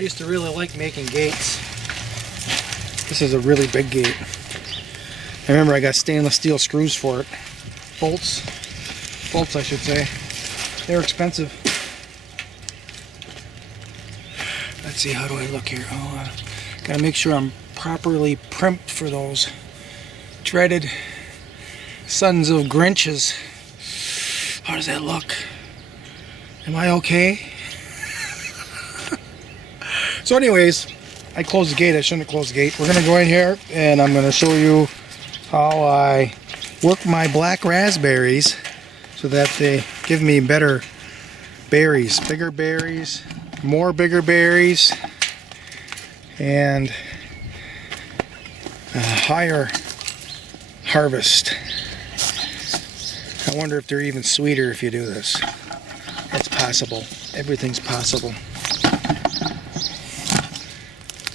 I used to really like making gates. This is a really big gate. I remember I got stainless steel screws for it. Bolts I should say. They're expensive. Let's see, how do I look here? Oh, gotta make sure I'm properly primped for those dreaded sons of Grinches. How does that look? Am I okay? So anyways, I closed the gate. I shouldn't have closed the gate. We're gonna go in here and I'm gonna show you how I work my black raspberries so that they give me better berries, bigger berries, more bigger berries, and a higher harvest. I wonder if they're even sweeter if you do this. It's possible. Everything's possible.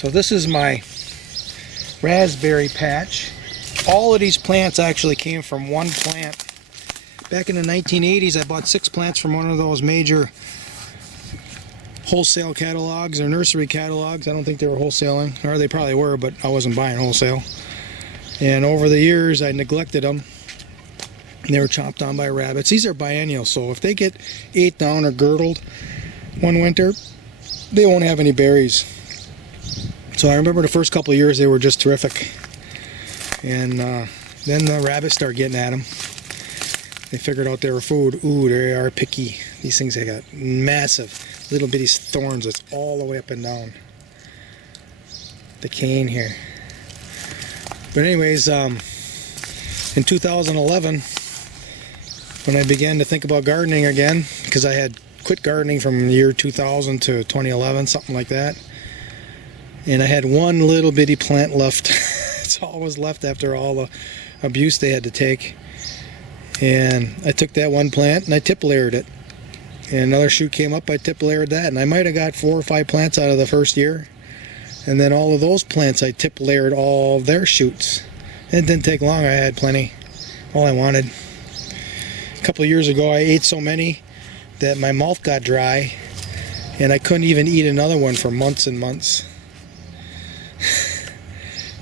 So this is my raspberry patch. All of these plants actually came from one plant. Back in the 1980s, I bought 6 plants from one of those major wholesale catalogs or nursery catalogs. I don't think they were wholesaling, or they probably were, but I wasn't buying wholesale. And over the years, I neglected them. And they were chomped down by rabbits. These are biennial, so if they get ate down or girdled one winter, they won't have any berries. So I remember the first couple of years they were just terrific. And then the rabbits started getting at them. They figured out they were food. Ooh, they are picky. These things, they got massive little bitty thorns that's all the way up and down the cane here. But anyways, in 2011, when I began to think about gardening again, because I had quit gardening from the year 2000 to 2011, something like that, and I had one little bitty plant left. It's all was left after all the abuse they had to take. And I took that one plant and I tip layered it. And another shoot came up, I tip layered that, and I might have got 4 or 5 plants out of the first year. And then all of those plants, I tip layered all their shoots. It didn't take long, I had plenty, all I wanted. A couple of years ago, I ate so many that my mouth got dry, and I couldn't even eat another one for months and months.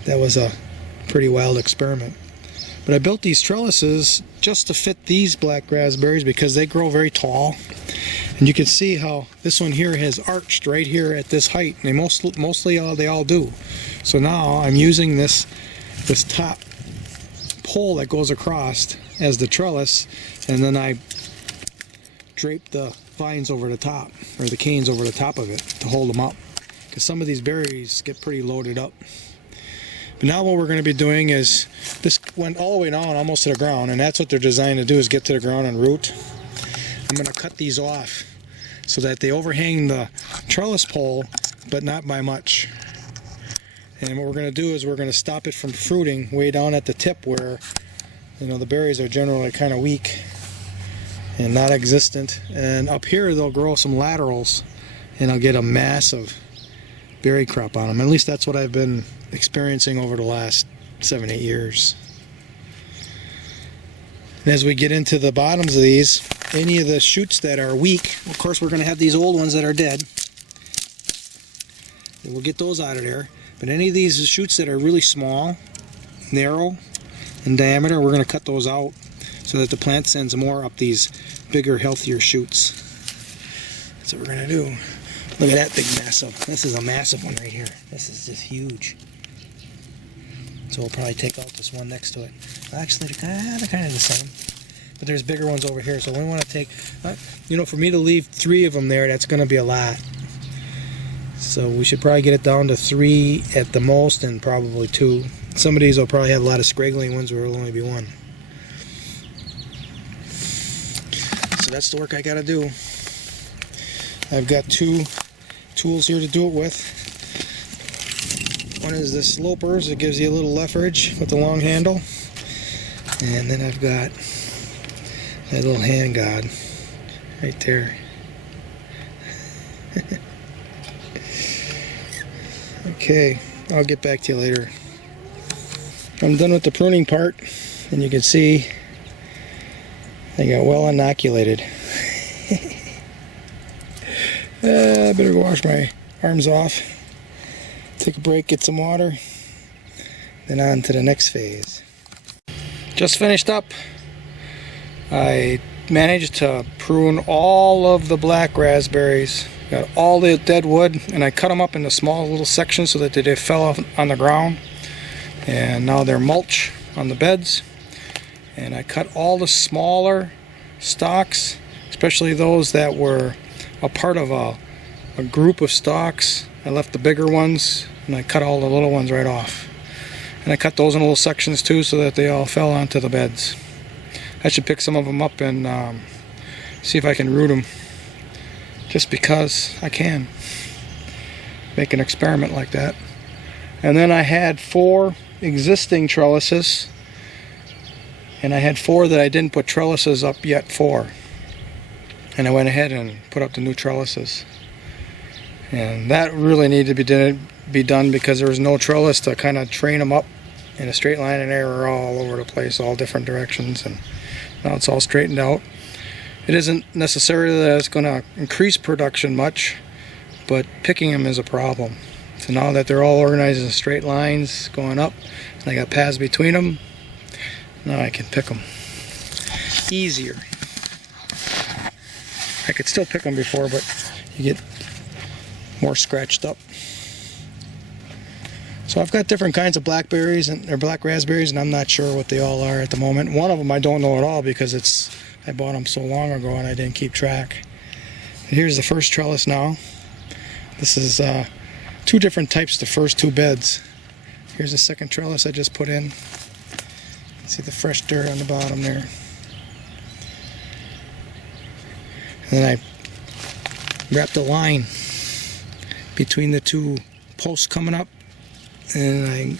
That was a pretty wild experiment. But I built these trellises just to fit these black raspberries because they grow very tall. And you can see how this one here has arched right here at this height. And they all do. So now I'm using this top pole that goes across as the trellis, and then I drape the vines over the top, or the canes over the top of it to hold them up. Because some of these berries get pretty loaded up. But now what we're going to be doing is, this went all the way down almost to the ground, and that's what they're designed to do, is get to the ground and root. I'm going to cut these off so that they overhang the trellis pole, but not by much. And what we're going to do is we're going to stop it from fruiting way down at the tip where, you know, the berries are generally kind of weak and not existent. And up here they'll grow some laterals and I'll get a massive berry crop on them. At least that's what I've been experiencing over the last 7-8 years. And as we get into the bottoms of these, any of the shoots that are weak, of course we're going to have these old ones that are dead, and we'll get those out of there. But any of these shoots that are really small, narrow in diameter, we're going to cut those out so that the plant sends more up these bigger, healthier shoots. That's what we're going to do. Look at that big massive. This is a massive one right here. This is just huge. So we'll probably take out this one next to it. Actually, they're kind of the same. But there's bigger ones over here. So we want to take, you know, for me to leave 3 of them there, that's going to be a lot. So we should probably get it down to 3 at the most, and probably 2. Some of these will probably have a lot of scraggly ones where it'll only be 1. So that's the work I got to do. I've got 2 tools here to do it with. One is the slopers. It gives you a little leverage with the long handle. And then I've got that little hand guard right there. Okay, I'll get back to you later. I'm done with the pruning part, and you can see they got well inoculated. I better go wash my arms off, take a break, get some water, then on to the next phase. Just finished up. I managed to prune all of the black raspberries. Got all the dead wood, and I cut them up into small little sections so that they fell off on the ground. And now they're mulch on the beds. And I cut all the smaller stalks, especially those that were a part of a group of stalks. I left the bigger ones, and I cut all the little ones right off. And I cut those in little sections too so that they all fell onto the beds. I should pick some of them up and see if I can root them. Just because I can. Make an experiment like that. And then I had 4 existing trellises. And I had 4 that I didn't put trellises up yet for. And I went ahead and put up the new trellises. And that really needed to be done because there was no trellis to kind of train them up in a straight line, and they were all over the place, all different directions. And now it's all straightened out. It isn't necessarily that it's going to increase production much, but picking them is a problem. So now that they're all organized in straight lines going up, and I got paths between them, now I can pick them easier. I could still pick them before, but you get more scratched up. So I've got different kinds of blackberries or black raspberries, and I'm not sure what they all are at the moment. One of them I don't know at all because I bought them so long ago and I didn't keep track. And here's the first trellis now. This is 2 different types, the first 2 beds. Here's the second trellis I just put in. See the fresh dirt on the bottom there. And then I wrapped a line between the 2 posts coming up, and I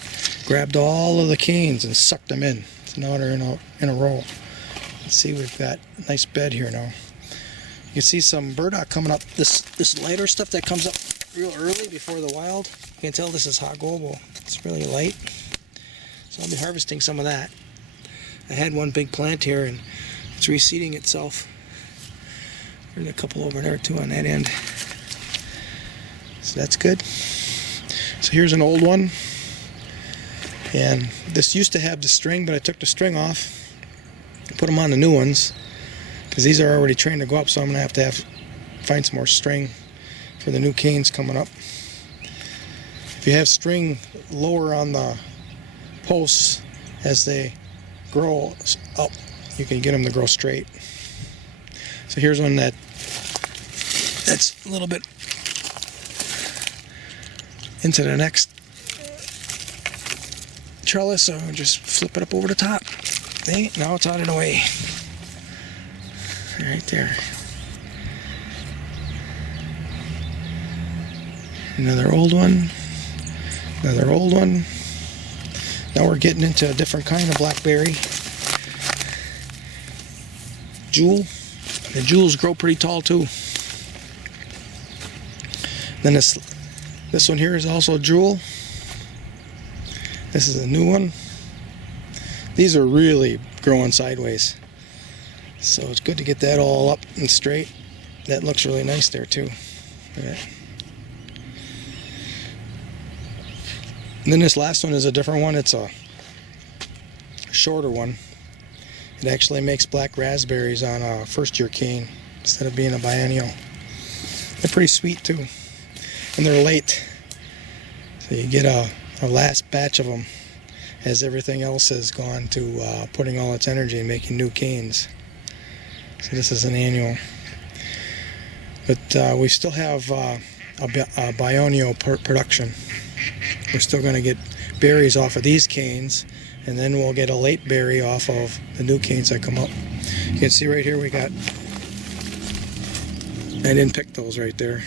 grabbed all of the canes and sucked them in. So now they're in a row. Let's see, we've got a nice bed here now. You can see some burdock coming up. This lighter stuff that comes up real early before the wild. You can tell this is hot global. It's really light. So I'll be harvesting some of that. I had one big plant here and it's reseeding itself. There's a couple over there too on that end. So that's good. So here's an old one. And this used to have the string, but I took the string off. Put them on the new ones because these are already trained to go up, so I'm going to have find some more string for the new canes coming up. If you have string lower on the posts as they grow up, you can get them to grow straight. So here's one that's a little bit into the next trellis, so I'll just flip it up over the top. See, now it's out of the way. Right there. Another old one. Another old one. Now we're getting into a different kind of blackberry. Jewel. The jewels grow pretty tall too. Then this one here is also a jewel. This is a new one. These are really growing sideways. So it's good to get that all up and straight. That looks really nice there too. And then this last one is a different one. It's a shorter one. It actually makes black raspberries on a first-year cane instead of being a biennial. They're pretty sweet too. And they're late. So you get a last batch of them as everything else has gone to putting all its energy in making new canes. So this is an annual. But we still have a biennial production. We're still going to get berries off of these canes, and then we'll get a late berry off of the new canes that come up. You can see right here we got, I didn't pick those right there.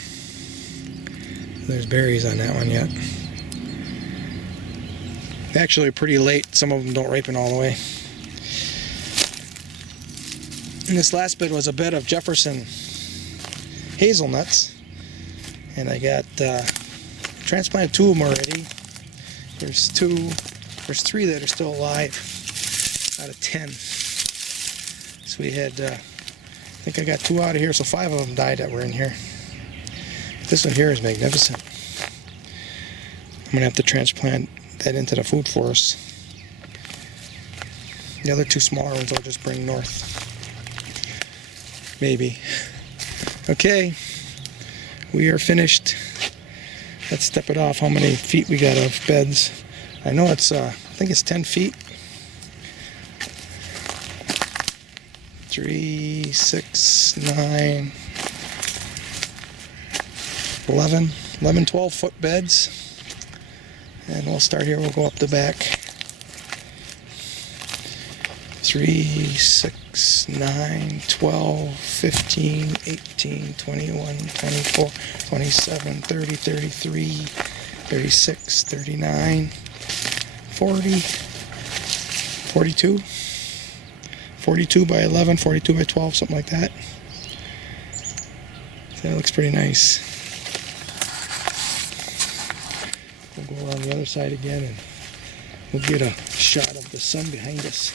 There's berries on that one yet. Actually pretty late. Some of them don't ripen all the way. And this last bed was a bed of Jefferson hazelnuts, and I got transplanted 2 of them already. There's 3 that are still alive out of 10. So we had, I think I got 2 out of here, so 5 of them died that were in here. This one here is magnificent. I'm gonna have to transplant that into the food forest. The other two smaller ones I'll just bring north. Maybe. Okay, we are finished. Let's step it off. How many feet we got of beds? I know it's, I think it's 10 feet. 3, 6, 9, 11, 12 foot beds. And we'll start here, we'll go up the back. 3, 6, 9, 12, 15, 18, 21, 24, 27, 30, 33, 36, 39, 40, 42. 42 by 11, 42 by 12, something like that. So that looks pretty nice. We'll go around the other side again and we'll get a shot of the sun behind us.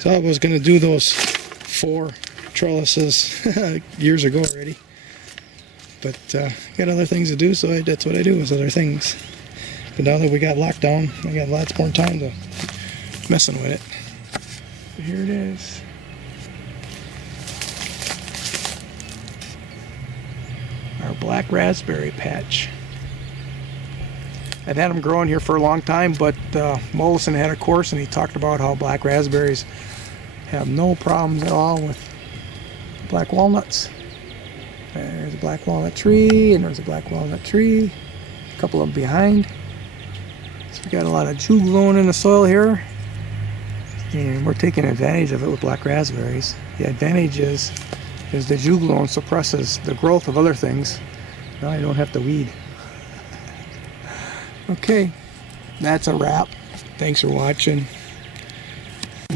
So I was going to do those 4 trellises years ago already. But I got other things to do, so that's what I do, is other things. But now that we got lockdown, I got lots more time to messing with it. So here it is. Our black raspberry patch. I've had them growing here for a long time, but Mollison had a course and he talked about how black raspberries have no problems at all with black walnuts. There's a black walnut tree, and there's a black walnut tree. A couple of them behind. So we got a lot of jug growing in the soil here, and we're taking advantage of it with black raspberries. The advantage is the jug suppresses the growth of other things. Now you don't have to weed. Okay, that's a wrap. Thanks for watching.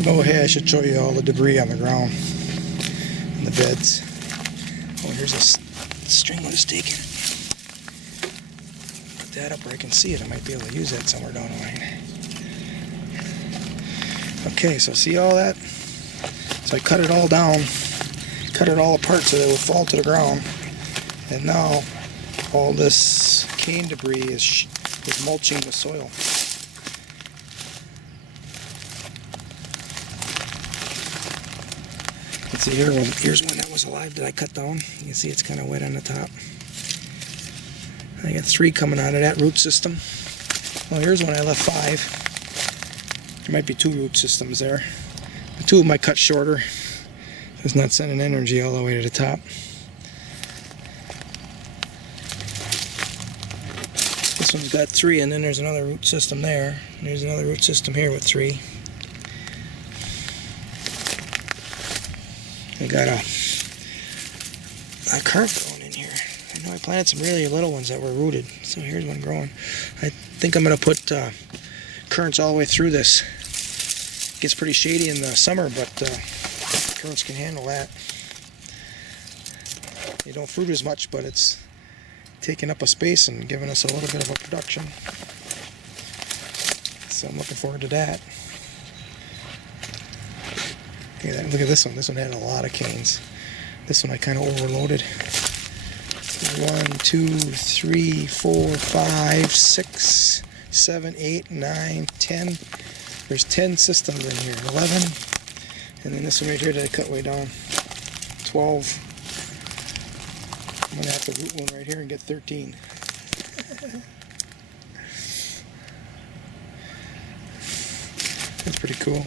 Oh hey, I should show you all the debris on the ground and the beds. Oh, here's a string with a stake in it. Put that up where I can see it. I might be able to use that somewhere down the line. Okay, so see all that? So I cut it all down, cut it all apart so that it would fall to the ground. And now all this cane debris is mulching the soil. Let's see here. Here's one that was alive that I cut down. You can see it's kind of wet on the top. I got 3 coming out of that root system. Well, here's one I left 5. There might be 2 root systems there. The 2 of them I cut shorter. It's not sending energy all the way to the top. This one's got 3, and then there's another root system there. And there's another root system here with 3. I got a currant growing in here. I know I planted some really little ones that were rooted. So here's one growing. I think I'm going to put currants all the way through this. It gets pretty shady in the summer, but currants can handle that. They don't fruit as much, but it's taking up a space and giving us a little bit of a production. So I'm looking forward to that. Okay, look at this one. This one had a lot of canes. This one I kind of overloaded. 1, 2, 3, 4, 5, 6, 7, 8, 9, 10. There's 10 systems in here. 11. And then this one right here that I cut way down. 12. I'm going to have to root one right here and get 13. That's pretty cool.